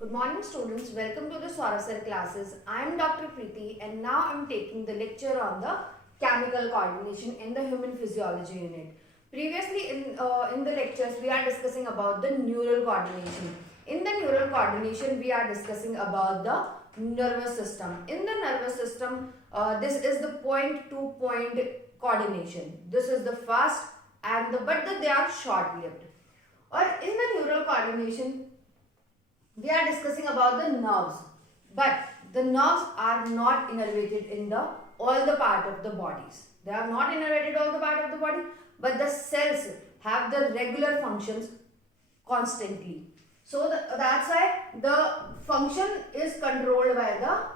Good morning students, welcome to the Swarasar classes. I am Dr. Preeti and now I am taking the lecture on the chemical coordination in the human physiology unit. Previously in the lectures we are discussing about the neural coordination. In the neural coordination we are discussing about the nervous system. In the nervous system this is the point to point coordination. This is the fast and but they are short lived. Or in the neural coordination we are discussing about the nerves, but the nerves are not innervated in the all the part of the bodies. They are not innervated all the part of the body, but the cells have the regular functions constantly. So that's why the function is controlled by the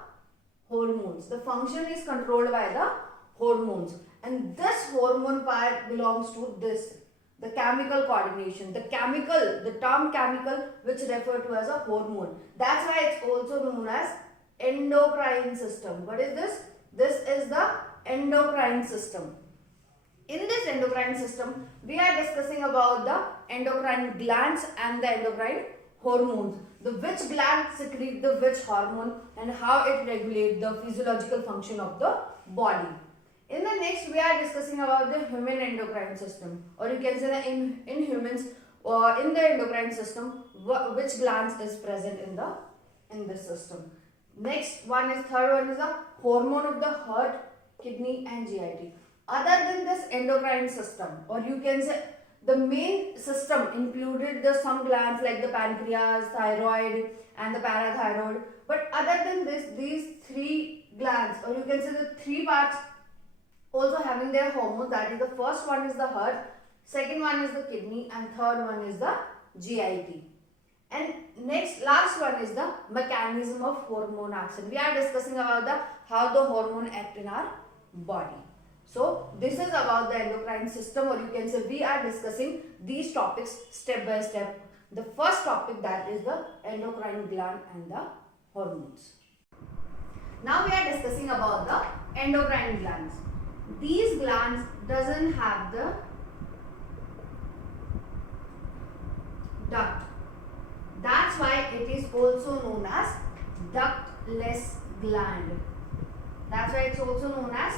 hormones. The function is controlled by the hormones, and this hormone part belongs to this, the chemical coordination, the term chemical which refer to as a hormone. That's why it's also known as endocrine system. What is this? This is the endocrine system. In this endocrine system we are discussing about the endocrine glands and the endocrine hormones, the which gland secrete the which hormone and how it regulates the physiological function of the body. In the next we are discussing about the human endocrine system, or you can say that in humans or in the endocrine system which glands is present in this system. Next one is third one is the hormone of the heart, kidney and GIT. Other than this endocrine system, or you can say the main system included the some glands like the pancreas, thyroid and the parathyroid. But other than this, these three glands, or you can say the three parts also having their hormones. That is, the first one is the heart, second one is the kidney and third one is the GIT. And last one is the mechanism of hormone action. We are discussing about how the hormone act in our body. So this is about the endocrine system, or you can say we are discussing these topics step by step. The first topic, that is the endocrine gland and the hormones. Now we are discussing about the endocrine glands. These glands doesn't have the duct. That's why it is also known as ductless gland. That's why it's also known as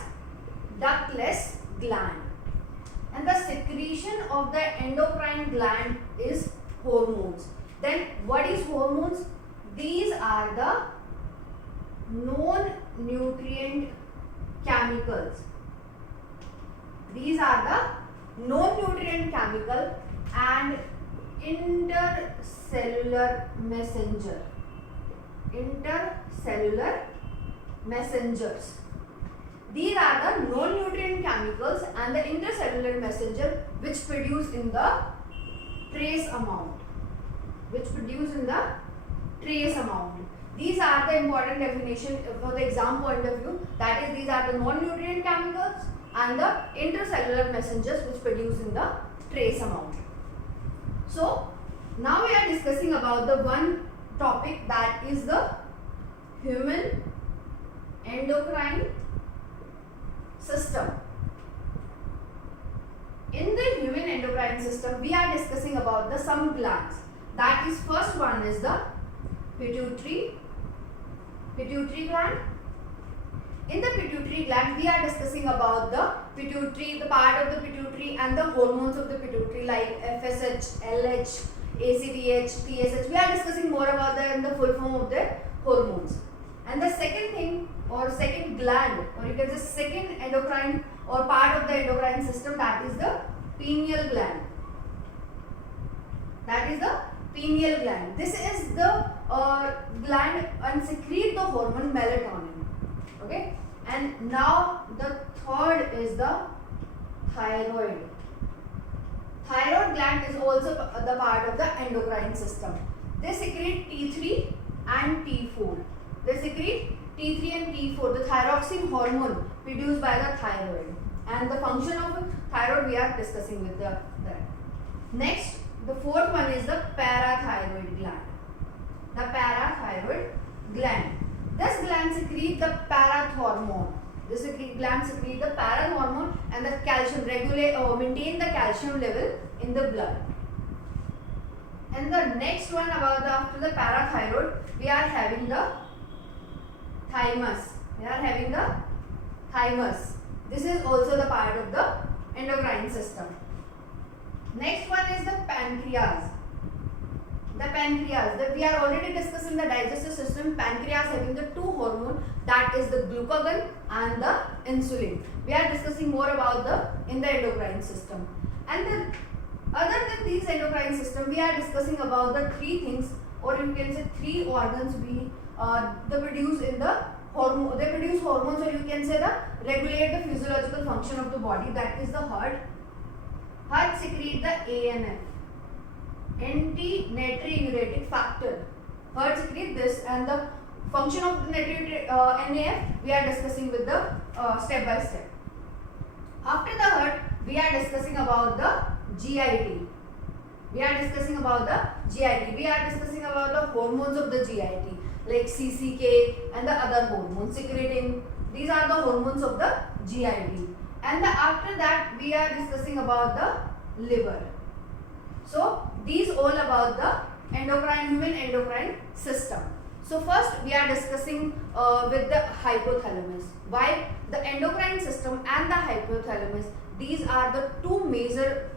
ductless gland. And the secretion of the endocrine gland is hormones. Then what is hormones? These are the non-nutrient chemicals. These are the non-nutrient chemical and intercellular messenger. Intercellular messengers. These are the non-nutrient chemicals and the intercellular messenger which produce in the trace amount. These are the important definition for the exam point of view. That is, these are the non-nutrient chemicals and the intercellular messengers which produce in the trace amount. So now we are discussing about the one topic, that is the human endocrine system. In the human endocrine system we are discussing about the some glands. That is, first one is the pituitary gland. In the pituitary gland we are discussing about the pituitary, the part of the pituitary and the hormones of the pituitary like FSH, LH, ACTH, TSH. We are discussing more about that in the full form of the hormones. And the second thing, or second gland, or you can say second endocrine or part of the endocrine system, that is the pineal gland. This is the gland and secrete the hormone melatonin. Okay, and now the third is the thyroid. Thyroid gland is also the part of the endocrine system. They secrete T3 and T4. They secrete T3 and T4, the thyroxine hormone produced by the thyroid. And the function of thyroid we are discussing with that. Next, the fourth one is the parathyroid gland. The parathyroid gland. This gland secretes the parathormone. This gland secretes the parathormone and the calcium, regulate or maintain the calcium level in the blood. And the next one about after the parathyroid, we are having the thymus. We are having the thymus. This is also the part of the endocrine system. Next one is the pancreas. The pancreas. We are already discussing the digestive system. Pancreas having the two hormones, that is the glucagon and the insulin. We are discussing more about in the endocrine system. And then other than these endocrine system, we are discussing about the three things, or you can say three organs they produce in the hormone. They produce hormones, or you can say the regulate the physiological function of the body. That is the heart. Heart secrete the ANF, anti-natriuretic factor. Heart secrete this, and the function of the NAF we are discussing with the step by step. After the heart, we are discussing about the GIT. We are discussing about the GIT. We are discussing about the hormones of the GIT, like CCK and the other hormones secreting. These are the hormones of the GIT. And after that, we are discussing about the liver. So these all about the human endocrine system. So first we are discussing with the hypothalamus. Why? The endocrine system and the hypothalamus, these are the two major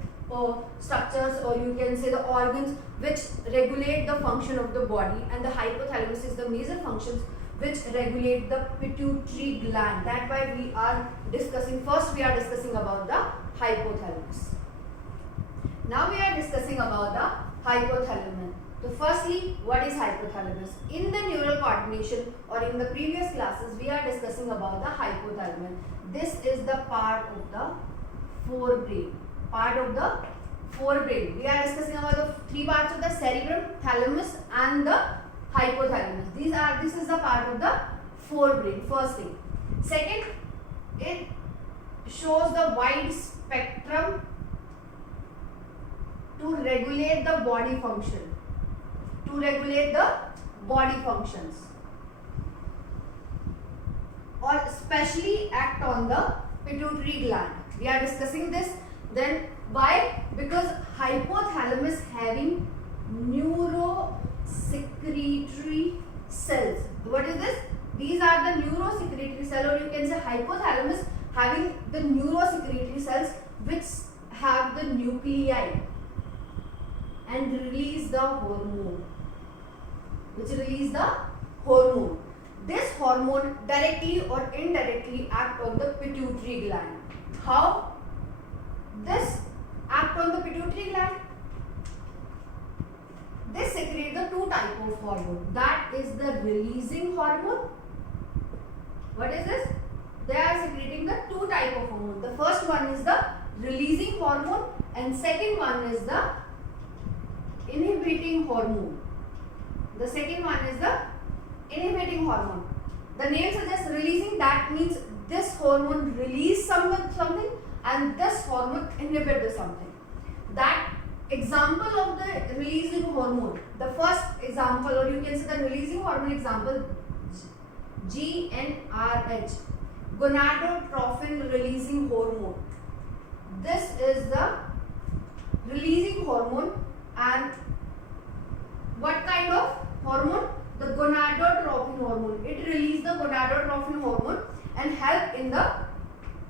structures, or you can say the organs which regulate the function of the body, and the hypothalamus is the major functions which regulate the pituitary gland. That's why we are discussing, first we are discussing about the hypothalamus. Now we are discussing about the hypothalamus. So firstly, what is hypothalamus? In the neural coordination, or in the previous classes, we are discussing about the hypothalamus. This is the part of the forebrain. Part of the forebrain. We are discussing about the three parts of the cerebrum, thalamus and the hypothalamus. This is the part of the forebrain, first thing. Second, it shows the wide spectrum to regulate the body function. To regulate the body functions, or especially act on the pituitary gland. We are discussing this. Then why? Because hypothalamus having neurosecretory cells. What is this? These are the neurosecretory cells, or you can say hypothalamus having the neurosecretory cells which have the nuclei and release the hormone. This hormone directly or indirectly act on the pituitary gland. How? This act on the pituitary gland. This secrete the two type of hormone. That is the releasing hormone. What is this? They are secreting the two type of hormone. The first one is the releasing hormone, and second one is the inhibiting hormone. The second one is the inhibiting hormone. The name suggests releasing, that means this hormone release something and this hormone inhibit the something. That example of the releasing hormone, the first example, or you can say the releasing hormone example, GnRH, gonadotropin releasing hormone. This is the releasing hormone. And what kind of hormone? The gonadotropin hormone. It releases the gonadotropin hormone and help in the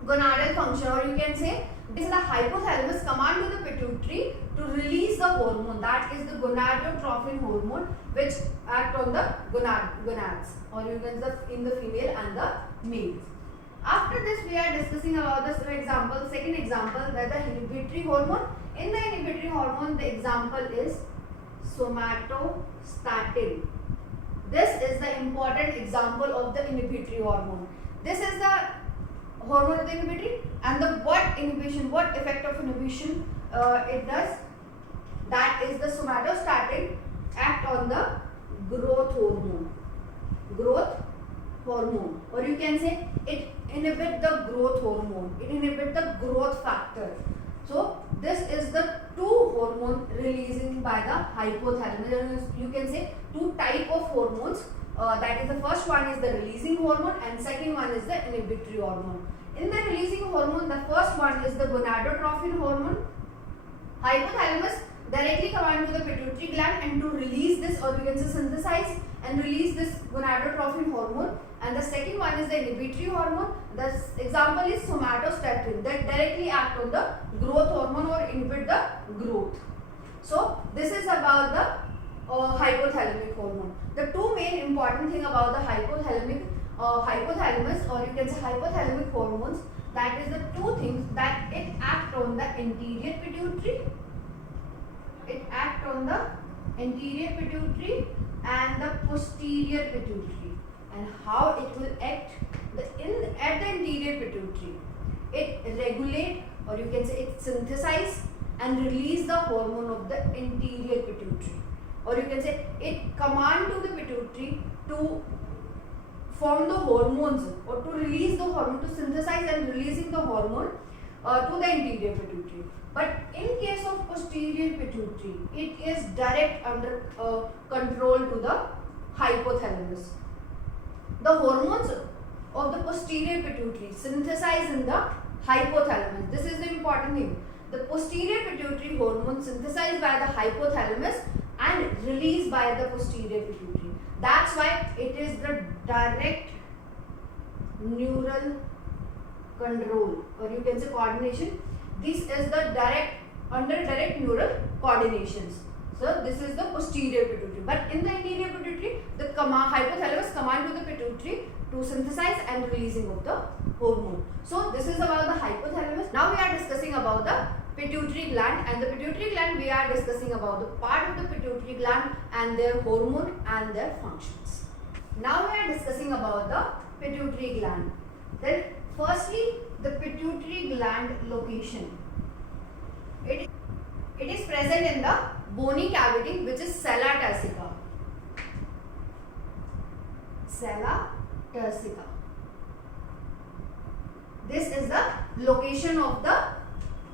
gonadal function, or you can say this is the hypothalamus command to the pituitary to release the hormone, that is the gonadotropin hormone, which act on the gonads, or you can say in the female and the males. After this, we are discussing about the second example, that the inhibitory hormone. In the inhibitory hormone, the example is somatostatin. This is the important example of the inhibitory hormone. This is the hormone of the inhibitory, and what effect of inhibition it does? That is the somatostatin act on the growth hormone, or you can say it inhibit the growth hormone. It inhibit the growth factor. So this is the two hormone releasing by the hypothalamus. You can say two type of hormones. That is, the first one is the releasing hormone, and second one is the inhibitory hormone. In the releasing hormone, the first one is the gonadotropin hormone. Hypothalamus directly command to the pituitary gland and to release this, or we can say synthesize and release this gonadotrophin hormone. And the second one is the inhibitory hormone. The example is somatostatin, that directly act on the growth hormone or inhibit the growth. So this is about the hypothalamic hormone. The two main important thing about the hypothalamus, or you can say hypothalamic hormones, that is the two things, that it act on the anterior pituitary. It act on the anterior pituitary and the posterior pituitary. And how it will act at the anterior pituitary? It regulate, or you can say it synthesize and release the hormone of the anterior pituitary, or you can say it command to the pituitary to form the hormones or to release the hormone, to synthesize and releasing the hormone to the anterior pituitary. But in case of posterior pituitary, it is direct under control to the hypothalamus. The hormones of the posterior pituitary synthesize in the hypothalamus. This is the important thing. The posterior pituitary hormone synthesized by the hypothalamus and released by the posterior pituitary. That's why it is the direct neural control, or you can say coordination. This is the under direct neural coordinations. So this is the posterior pituitary. But in the anterior pituitary, the hypothalamus command to the pituitary to synthesize and releasing of the hormone. So this is about the hypothalamus. Now we are discussing about the pituitary gland, and the pituitary gland we are discussing about the part of the pituitary gland and their hormone and their functions. Now we are discussing about the pituitary gland. Then firstly, the pituitary gland location. It is present in the bony cavity, which is sella turcica. Sella turcica. This is the location of the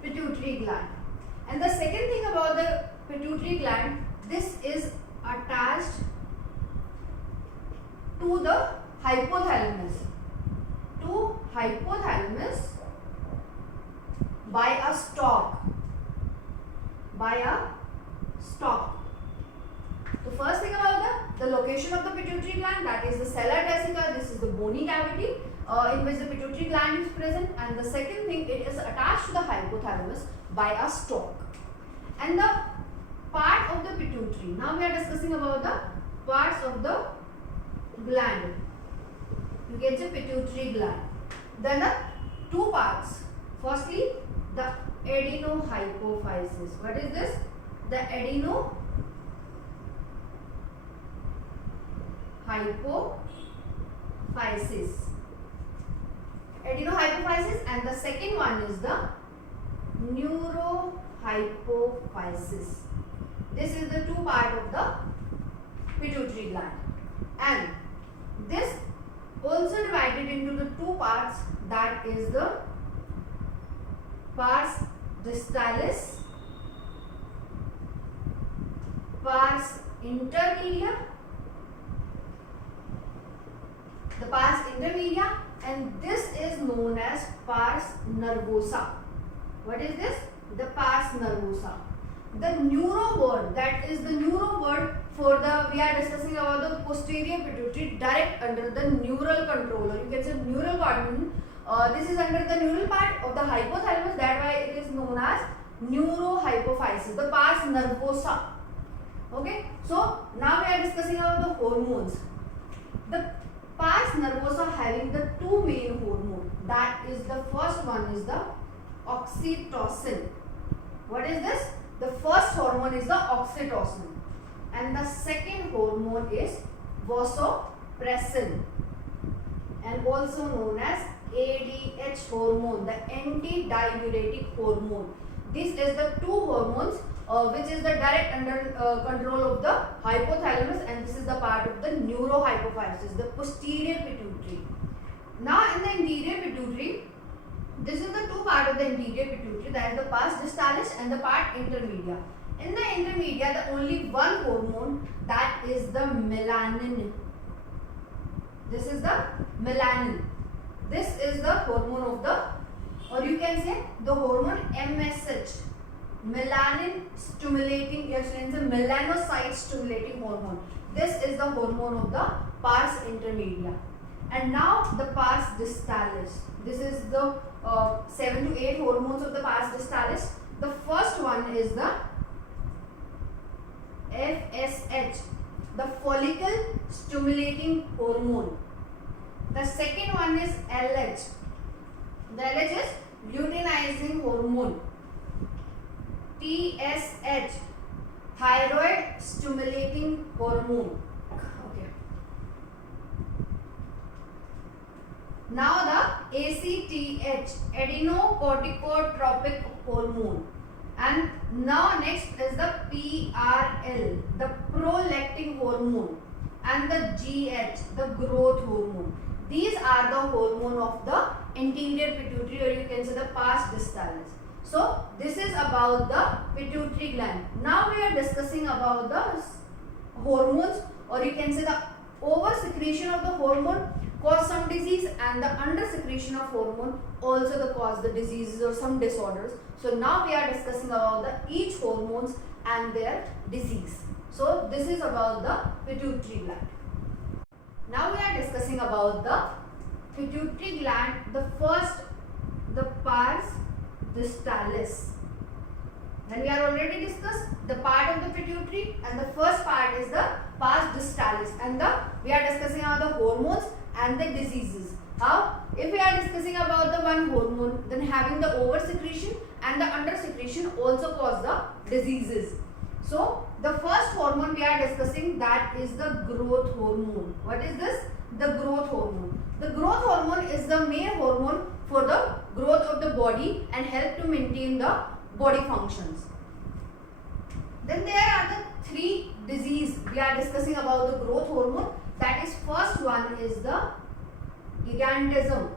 pituitary gland. And the second thing about the pituitary gland, this is attached to the hypothalamus. To hypothalamus by a stalk. The first thing about the location of the pituitary gland, that is the sella turcica. This is the bony cavity in which the pituitary gland is present, and the second thing, it is attached to the hypothalamus by a stalk. And the part of the pituitary. Now we are discussing about the parts of the gland. You get the pituitary gland. Then the two parts. Firstly, the adenohypophysis. What is this? The adenohypophysis. Adenohypophysis, and the second one is the neurohypophysis. This is the two part of the pituitary gland, and this also divided into the two parts, that is the pars distalis, pars intermedia, the pars intermedia, and this is known as pars nervosa. What is this? The pars nervosa. The neuro word, that is the neuro word for the, we are discussing about the posterior pituitary, direct under the neural control, or you can say neural coordination. This is under the neural part of the hypothalamus, that why it is known as neurohypophysis, the pars nervosa. Okay, so now we are discussing about the hormones. The pars nervosa having the two main hormones, that is the first one is the oxytocin. What is this? The first hormone is the oxytocin, and the second hormone is vasopressin, and also known as ADH hormone, the antidiuretic hormone. This is the two hormones which is the direct under control of the hypothalamus, and this is the part of the neurohypophysis, the posterior pituitary. Now in the anterior pituitary, this is the two part of the anterior pituitary, that is the pars distalis and the part intermedia. In the intermedia, the only one hormone, that is the melanin. This is the melanin. This is the hormone of the, or you can say the hormone MSH. melanin stimulating, melanocyte stimulating hormone. This is the hormone of the pars intermedia. And now the pars distalis. This is the 7 to 8 hormones of the pars distalis. The first one is the FSH, the follicle stimulating hormone. The second one is LH. The LH is luteinizing hormone. TSH, thyroid stimulating hormone. Okay. Now the ACTH, adenocorticotropic hormone. And now next is the PRL, the prolactin hormone, and the GH, the growth hormone. These are the hormone of the anterior pituitary, or you can say the pars distalis. So this is about the pituitary gland. Now we are discussing about the hormones, or you can say the over secretion of the hormone cause some disease, and the under secretion of hormone also the cause the diseases or some disorders. So now we are discussing about the each hormones and their disease. So this is about the pituitary gland. Now we are discussing about the pituitary gland. The first, the pars distalis. Then we are already discussed the part of the pituitary, and the first part is the pars distalis, and we are discussing about the hormones and the diseases. How? If we are discussing about the one hormone, then having the over secretion and the under secretion also cause the diseases. So the first hormone we are discussing, that is the growth hormone. What is this? The growth hormone. The growth hormone is the main hormone for the growth of the body and help to maintain the body functions. Then there are the three diseases we are discussing about the growth hormone. That is, first one is the gigantism.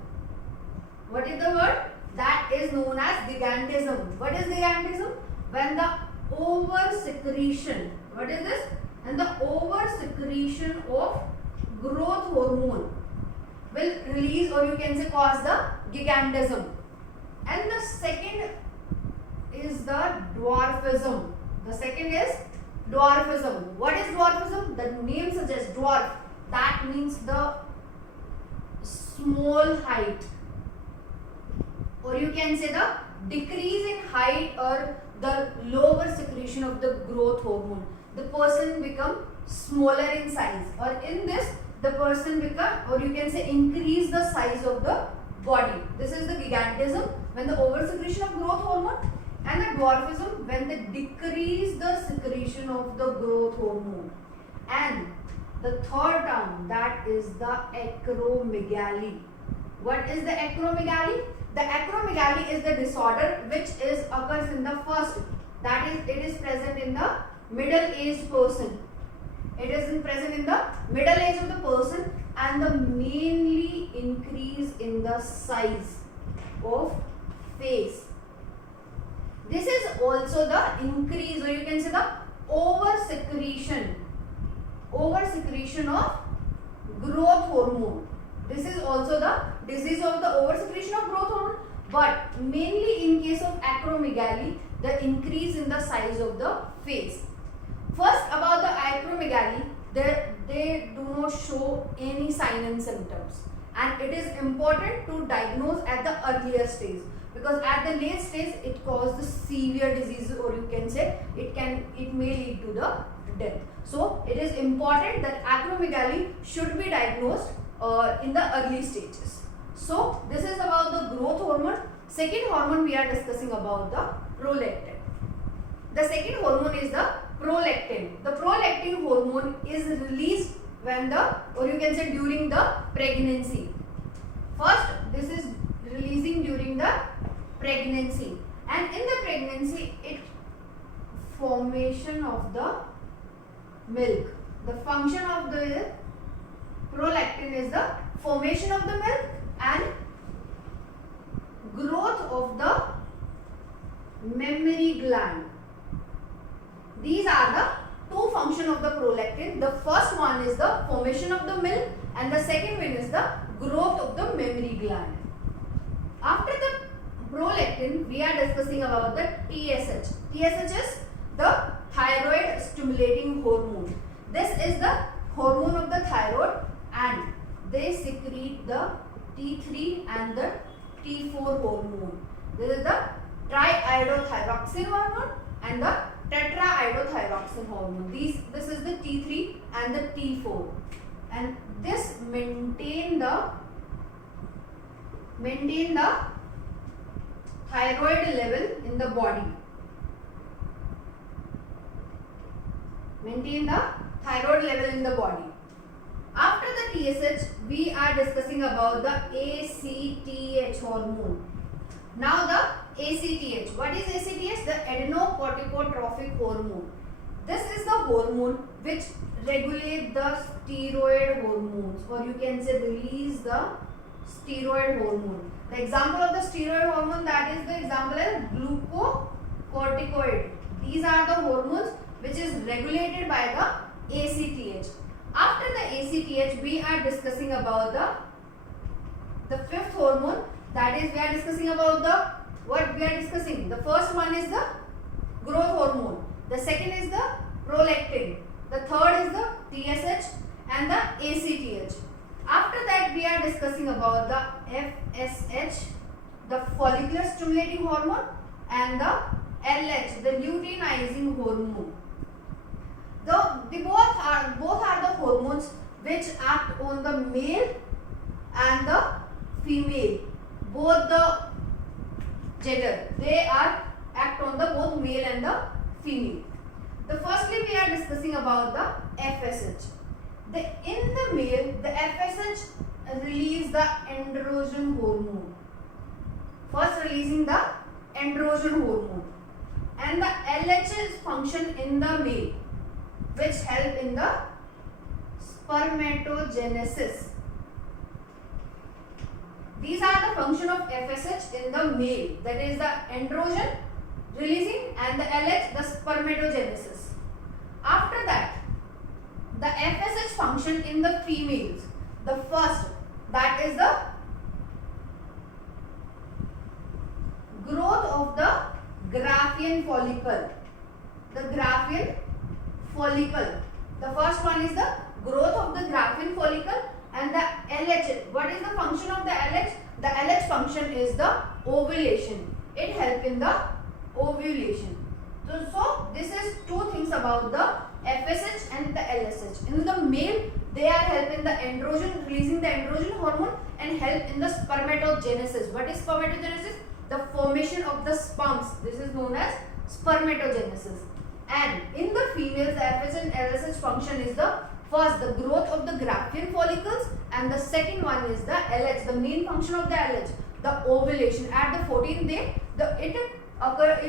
What is the word? That is known as gigantism. What is gigantism? When the over secretion, what is this? And the over secretion of growth hormone will release, or you can say cause the gigantism. And the second is the dwarfism. The second is dwarfism. What is dwarfism? The name suggests dwarf. That means the small height, or you can say the decrease in height or the lower secretion of the growth hormone. The person become smaller in size, or in this the person become, or you can say increase the size of the body. This is the gigantism, when the over secretion of growth hormone, and the dwarfism, when they decrease the secretion of the growth hormone. And the third term, that is the acromegaly. What is the acromegaly? The acromegaly is the disorder which occurs in the first, that is, it is present in the middle-aged person. It is present in the middle age of the person, and the mainly increase in the size of face. This is also the increase, or you can say the over secretion of growth hormone. This is also the disease of the over secretion of growth hormone, but mainly in case of acromegaly, the increase in the size of the face. First, about the acromegaly, they do not show any sign and symptoms, and it is important to diagnose at the earlier stage, because at the late stage it causes the severe disease, or you can say it may lead to the death. So it is important that acromegaly should be diagnosed in the early stages. So this is about the growth hormone. Second hormone we are discussing about the prolactin. The second hormone is the prolactin. The prolactin hormone is released when or you can say during the pregnancy. First, this is releasing during the pregnancy, and in the pregnancy, it formation of the milk. The function of the prolactin is the formation of the milk and growth of the mammary gland. These are the two functions of the prolactin. The first one is the formation of the milk, and the second one is the growth of the mammary gland. After the prolactin, we are discussing about the TSH. TSH is the thyroid stimulating hormone. This is the hormone of the thyroid, and they secrete the T3 and the T4 hormone. This is the triiodothyroxine hormone and the tetraiodothyroxine hormone. This is the T3 and the T4, and this maintain the thyroid level in the body. Maintain the thyroid level in the body. After the TSH, we are discussing about the ACTH hormone. Now the ACTH. What is ACTH? The adrenocorticotrophic hormone. This is the hormone which regulates the steroid hormones, or you can say release the steroid hormone. The example of the steroid hormone, that is the example is glucocorticoid. These are the hormones which is regulated by the ACTH. After the ACTH, we are discussing about the fifth hormone. That is, we are discussing about the first one is the growth hormone. The second is the prolactin. The third is the TSH and the ACTH. After that, we are discussing about the FSH, the follicular stimulating hormone, and the LH, the luteinizing hormone. They both are the hormones which act on the male and the female. Both the gender, they act on the both male and the female. Firstly, we are discussing about the FSH. In the male, the FSH release the androgen hormone. First releasing the androgen hormone, and the LH's function in the male, which help in the spermatogenesis. These are the function of FSH in the male, that is the androgen releasing and the LH the spermatogenesis. After that, the FSH function in the females. The first, that is the growth of the Graafian follicle. The Graafian follicle. The first one is the growth of the Graafian follicle, and the LH. What is the function of the LH? The LH function is the ovulation. It helps in the ovulation. So this is two things about the FSH and the LSH. In the male, they are helping the androgen, releasing the androgen hormone, and help in the spermatogenesis. What is spermatogenesis? The formation of the sperms. This is known as spermatogenesis. And in the females, the FSH and LSH function is the first, the growth of the Graafian follicles, and the second one is the LH. The main function of the LH, the ovulation. At the 14th day, it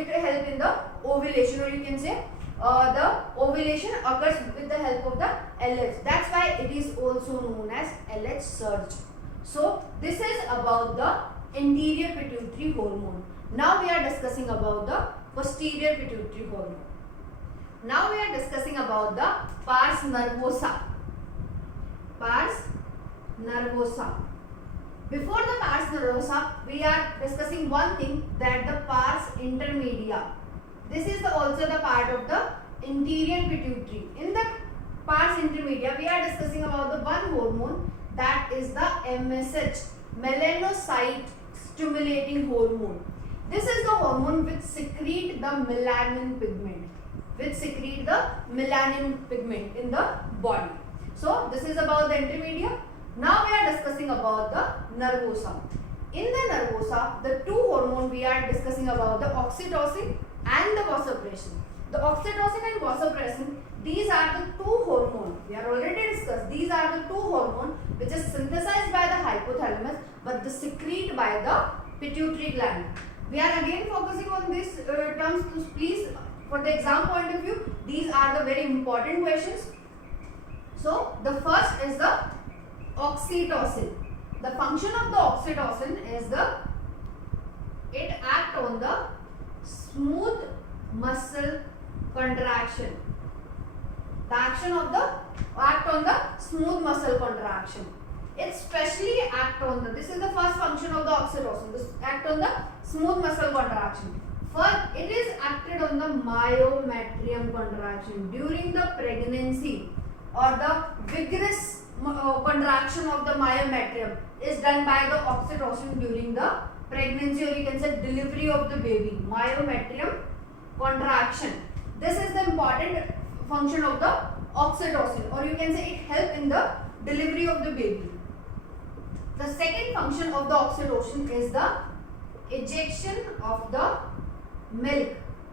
helps in the ovulation, or you can say the ovulation occurs with the help of the LH. That's why it is also known as LH surge. So this is about the anterior pituitary hormone. Now we are discussing about the posterior pituitary hormone. Now we are discussing about the pars nervosa. Pars nervosa. Before the pars nervosa, we are discussing one thing, that the pars intermedia. This is also the part of the anterior pituitary. In the pars intermedia, we are discussing about the one hormone, that is the MSH, melanocyte stimulating hormone. This is the hormone which secrete the melanin pigment. In the body. So this is about the intermedia. Now we are discussing about the nervosa. In the nervosa, the two hormones we are discussing about the oxytocin and the vasopressin. The oxytocin and vasopressin, these are the two hormones. We are already discussed. These are the two hormones which is synthesized by the hypothalamus, but the secrete by the pituitary gland. We are again focusing on these terms. Please, for the exam point of view, these are the very important questions. So the first is the oxytocin. The function of the oxytocin is it acts on the smooth muscle contraction. The action of the act on the smooth muscle contraction. it specially act on the, this is the first function of the oxytocin, this act on the smooth muscle contraction. First, it is acted on the myometrium contraction during the pregnancy, or the vigorous contraction of the myometrium is done by the oxytocin during the pregnancy, or you can say delivery of the baby. Myometrium contraction. This is the important function of the oxytocin, or you can say it helps in the delivery of the baby. The second function of the oxytocin is the ejection of the milk.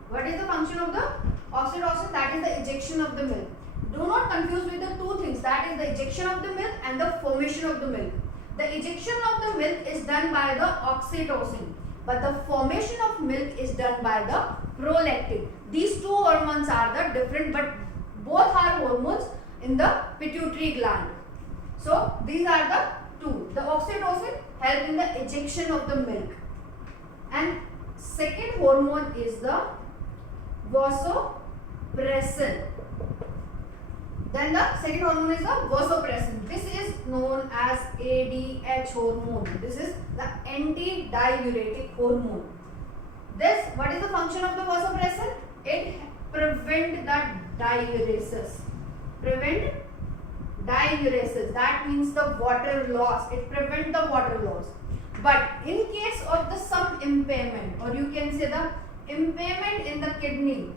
What is the function of the oxytocin? That is the ejection of the milk. Do not confuse with the two things, that is the ejection of the milk and the formation of the milk. The ejection of the milk is done by the oxytocin, but the formation of milk is done by the prolactin. These two hormones are the different, but both are hormones in the pituitary gland. So these are the two. The oxytocin help in the ejection of the milk, and second hormone is the vasopressin. Then the second hormone is the vasopressin. This is known as ADH hormone. This is the antidiuretic hormone. This, what is the function of the vasopressin? It prevent the diuresis. Prevent diuresis. That means the water loss. It prevent the water loss. But in case of the some impairment, or you can say the impairment in the kidney,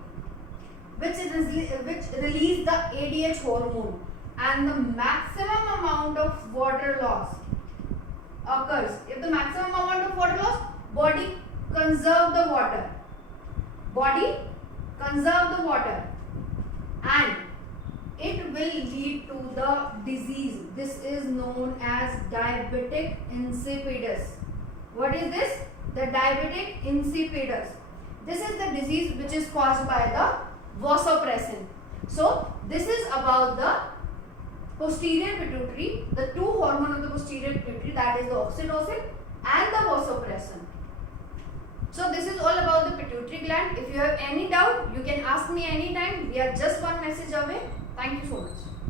which release the ADH hormone, and the maximum amount of water loss occurs. If the maximum amount of water loss, body conserve the water. Body conserve the water, and it will lead to the disease. This is known as diabetic insipidus. What is this? The diabetic insipidus. This is the disease which is caused by the vasopressin. So this is about the posterior pituitary, the two hormones of the posterior pituitary, that is the oxytocin and the vasopressin. So this is all about the pituitary gland. If you have any doubt, you can ask me anytime. We are just one message away. Thank you so much.